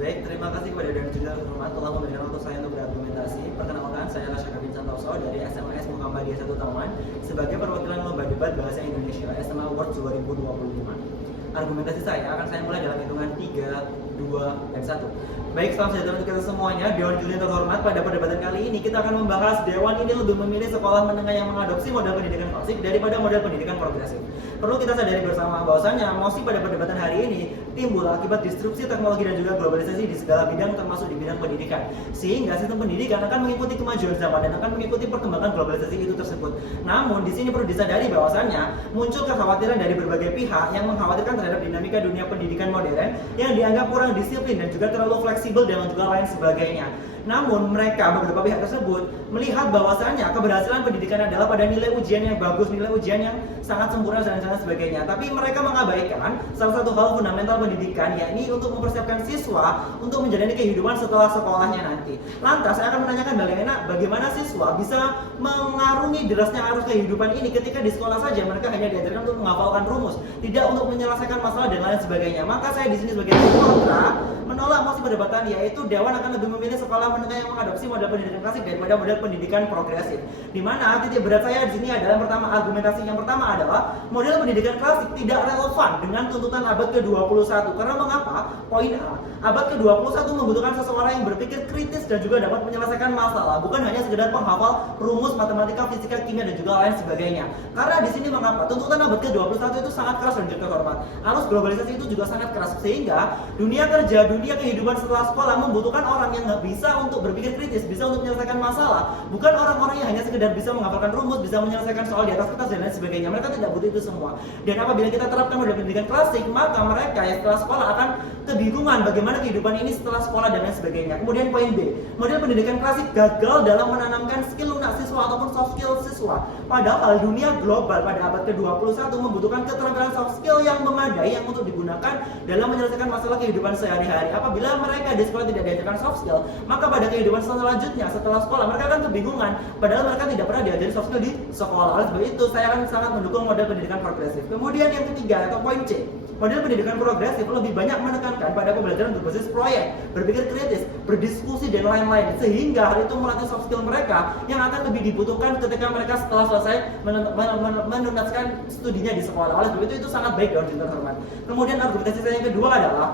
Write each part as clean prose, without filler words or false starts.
Baik, terima kasih kepada dan juga hormat telah memberikan waktu saya untuk berargumentasi. Perkenalkan, saya Rasya Kevin Santoso dari SMAS Muhammadiyah 1 Taman sebagai perwakilan lomba debat bahasa Indonesia SMA Awards 2025. Argumentasi saya akan saya mulai dalam hitungan 3, 2, dan 1. Baik, salam sejahtera untuk kita semuanya. Dewan juri yang terhormat, pada perdebatan kali ini kita akan membahas Dewan ini lebih memilih sekolah menengah yang mengadopsi model pendidikan klasik daripada model pendidikan progresif. Perlu kita sadari bersama bahwasannya mosi pada perdebatan hari ini timbul akibat disrupsi teknologi dan juga globalisasi di segala bidang termasuk di bidang pendidikan. Sehingga sistem pendidikan akan mengikuti kemajuan zaman dan akan mengikuti perkembangan globalisasi itu tersebut. Namun di sini perlu disadari bahwasannya muncul kekhawatiran dari berbagai pihak yang mengkhawatirkan terhadap dinamika dunia pendidikan modern yang dianggap kurang disiplin dan juga terlalu fleksibel dan juga lain sebagainya. Namun mereka, beberapa pihak tersebut melihat bahwasannya keberhasilan pendidikan adalah pada nilai ujian yang bagus, nilai ujian yang sangat sempurna dan sebagainya. Tapi mereka mengabaikan salah satu hal fundamental pendidikan, yakni untuk mempersiapkan siswa untuk menjalani kehidupan setelah sekolahnya nanti. Lantas saya akan menanyakan bagaimana siswa bisa mengarungi derasnya arus kehidupan ini ketika di sekolah saja mereka hanya diajarkan untuk menghafalkan rumus, tidak untuk menyelesaikan masalah dan lain sebagainya. Maka saya di sini sebagai kontra menolak mosi perdebatan, yaitu Dewan akan lebih memilih sekolah menengah yang mengadopsi model pendidikan klasik daripada model pendidikan progresif. Di mana titik berat saya di sini adalah argumentasi yang pertama adalah model pendidikan klasik tidak relevan dengan tuntutan abad ke-21. Karena mengapa? Poin A, abad ke-21 membutuhkan seseorang yang berpikir kritis dan juga dapat menyelesaikan masalah, bukan hanya sekedar penghafal rumus matematika, fisika, kimia dan juga lain sebagainya. Karena di sini mengapa? Tuntutan abad ke-21 itu sangat keras dan juga terhormat. Arus globalisasi itu juga sangat keras, sehingga dunia kerja, dunia kehidupan setelah sekolah membutuhkan orang yang nggak bisa untuk berpikir kritis, bisa untuk menyelesaikan masalah, bukan orang-orang yang hanya sekedar bisa menghafalkan rumus, bisa menyelesaikan soal di atas kertas dan lain sebagainya. Mereka tidak butuh itu semua. Dan apabila kita terapkan model pendidikan klasik, maka mereka yang setelah sekolah akan kebingungan bagaimana kehidupan ini setelah sekolah dan lain sebagainya. Kemudian poin B, model pendidikan klasik gagal dalam menanamkan skill lunak siswa ataupun soft skill siswa. Padahal dunia global pada abad ke-21 membutuhkan keterampilan soft skill yang memadai yang untuk digunakan dalam menyelesaikan masalah kehidupan sehari-hari. Apabila mereka di sekolah tidak diajarkan soft skill, maka pada kehidupan selanjutnya setelah sekolah mereka akan kebingungan, padahal mereka tidak pernah diajari soft skill di sekolah. Oleh sebab itu saya akan sangat mendukung model pendidikan progresif. Kemudian yang ketiga atau poin C, model pendidikan progresif lebih banyak menekankan pada pembelajaran berbasis proyek, berpikir kritis, berdiskusi dan lain-lain, sehingga hal itu melatih soft skill mereka yang akan lebih dibutuhkan ketika mereka setelah selesai menuntaskan studinya di sekolah. Oleh sebab itu sangat baik dan terhormat. Kemudian argumentasi saya yang kedua adalah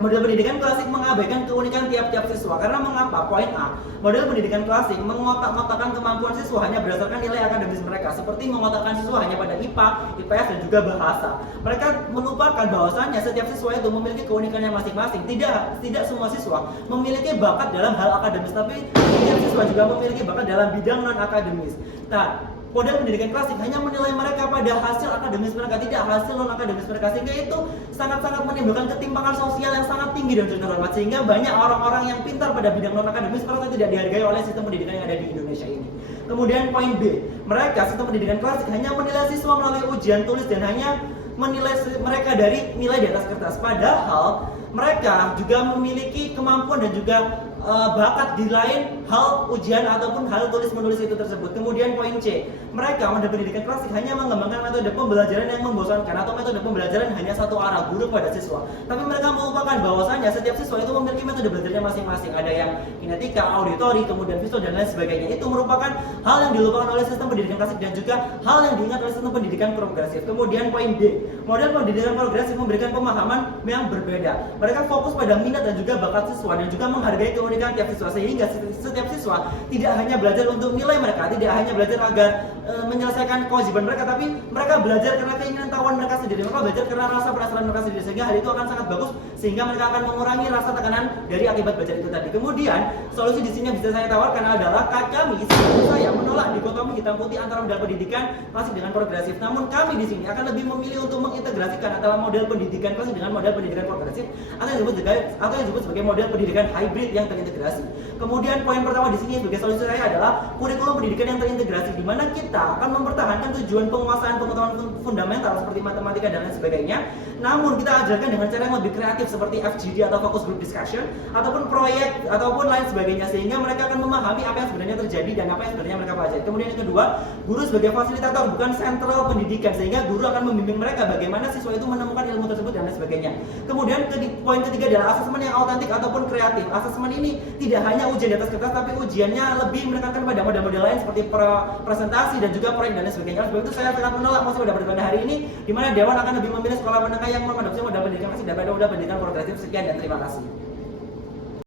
model pendidikan klasik mengabaikan keunikan tiap-tiap siswa. Karena mengapa? Poin A, model pendidikan klasik mengotak-ngotakkan kemampuan siswa hanya berdasarkan nilai akademis mereka, seperti mengotakkan siswa hanya pada IPA, IPS dan juga bahasa. Mereka melupakan bahwasannya setiap siswa itu memiliki keunikannya masing-masing. Tidak semua siswa memiliki bakat dalam hal akademis, tapi setiap siswa juga memiliki bakat dalam bidang non akademis. Nah, model pendidikan klasik hanya menilai mereka pada hasil akademis mereka, tidak hasil non akademis mereka, sehingga itu sangat-sangat menimbulkan ketimpangan sosial yang sangat tinggi dan terhormat, sehingga banyak orang-orang yang pintar pada bidang non akademis mereka tidak dihargai oleh sistem pendidikan yang ada di Indonesia ini. Kemudian poin B, mereka sistem pendidikan klasik hanya menilai siswa melalui ujian tulis dan hanya menilai mereka dari nilai di atas kertas, padahal mereka juga memiliki kemampuan dan juga bakat di lain hal ujian ataupun hal tulis menulis itu tersebut. Kemudian poin C, mereka model pendidikan klasik hanya mengembangkan metode pembelajaran yang membosankan atau metode pembelajaran hanya satu arah, guru pada siswa. Tapi mereka melupakan bahwasannya setiap siswa itu memiliki metode belajarnya masing-masing. Ada yang kinetika, auditori, kemudian visual dan lain sebagainya. Itu merupakan hal yang dilupakan oleh sistem pendidikan klasik dan juga hal yang diingat oleh sistem pendidikan progresif. Kemudian poin D, model pendidikan progresif memberikan pemahaman yang berbeda. Mereka fokus pada minat dan juga bakat siswa dan juga menghargai keunikan tiap siswa, sehingga setiap siswa tidak hanya belajar untuk nilai mereka, tidak hanya belajar agar menyelesaikan kewajiban mereka, tapi mereka belajar karena keinginan tahuan mereka sendiri, mereka belajar karena rasa penasaran mereka sendiri, sehingga hal itu akan sangat bagus, sehingga mereka akan mengurangi rasa tekanan dari akibat belajar itu tadi. Kemudian solusi di sini yang bisa saya tawarkan adalah saya menolak dikotomi hitam putih antara model pendidikan klasik dengan progresif. Namun kami di sini akan lebih memilih untuk mengintegrasikan antara model pendidikan klasik dengan model pendidikan progresif, atau yang disebut sebagai model pendidikan hybrid yang terintegrasi. Kemudian poin pertama di sini sebagai solusi saya adalah kurikulum pendidikan yang terintegrasi, di mana kita akan mempertahankan tujuan penguasaan pengetahuan fundamental seperti matematika dan lain sebagainya. Namun kita ajarkan dengan cara yang lebih kreatif seperti FGD studi atau focus group discussion ataupun proyek ataupun lain sebagainya, sehingga mereka akan memahami apa yang sebenarnya terjadi dan apa yang sebenarnya mereka pelajari. Kemudian yang kedua, guru sebagai fasilitator bukan sentral pendidikan, sehingga guru akan membimbing mereka bagaimana siswa itu menemukan ilmu tersebut dan lain sebagainya. Kemudian poin ketiga adalah asesmen yang autentik ataupun kreatif. Asesmen ini tidak hanya ujian di atas kertas, tapi ujiannya lebih menekankan pada model-model lain seperti presentasi dan juga proyek dan lain sebagainya. Sebab itu saya sangat menolak masih pada perdebatan hari ini, di mana Dewan akan lebih memilih sekolah menengah yang mengadopsi model pendidikan klasik daripada model pendidikan progresif. Sekian dan terima kasih.